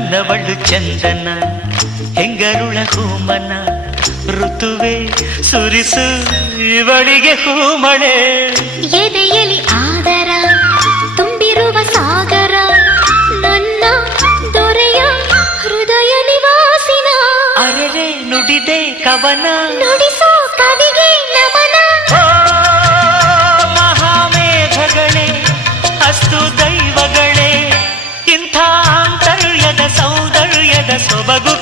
ನನ್ನವಳು ಚಂದನ ಹೆಂಗರುಳ ಹೂಮನ ಋತುವೆ ಸುರಿಸು ಇವಳಿಗೆ ಹೂಮಳೆ ಎದೆಯಲಿ ಆದರ ತುಂಬಿರುವ ಸಾಗರ ನನ್ನ ದೊರೆಯ ಹೃದಯ ನಿವಾಸಿನ ಅರೆರೆ ನುಡಿದೆ ಕವನ ನುಡಿಸೋ ಕವಿಗೆ ನಮನ ಮಹಾಮೇಘಗಳೇ ಅಸ್ತು ದೈವಗಳೇ ಇಂಥ ಆಂತರ್ಯದ ಸೌಂದರ್ಯದ ಸೊಬಗು